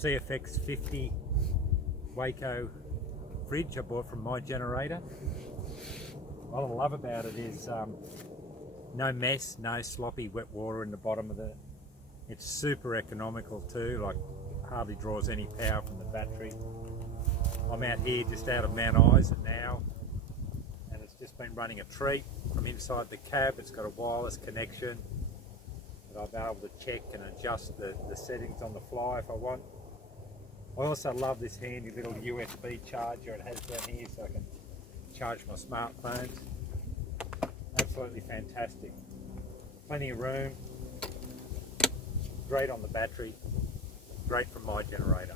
CFX-50 Waeco fridge I bought from My Generator. What I love about it is no mess, no sloppy wet water in the bottom of it. It's super economical too, like hardly draws any power from the battery. I'm out here just out of Mount Isa now, and it's just been running a treat. I'm inside the cab, it's got a wireless connection that I'll be able to check and adjust the settings on the fly if I want. I also love this handy little USB charger it has down here so I can charge my smartphones. Absolutely fantastic. Plenty of room, great on the battery, great from My Generator.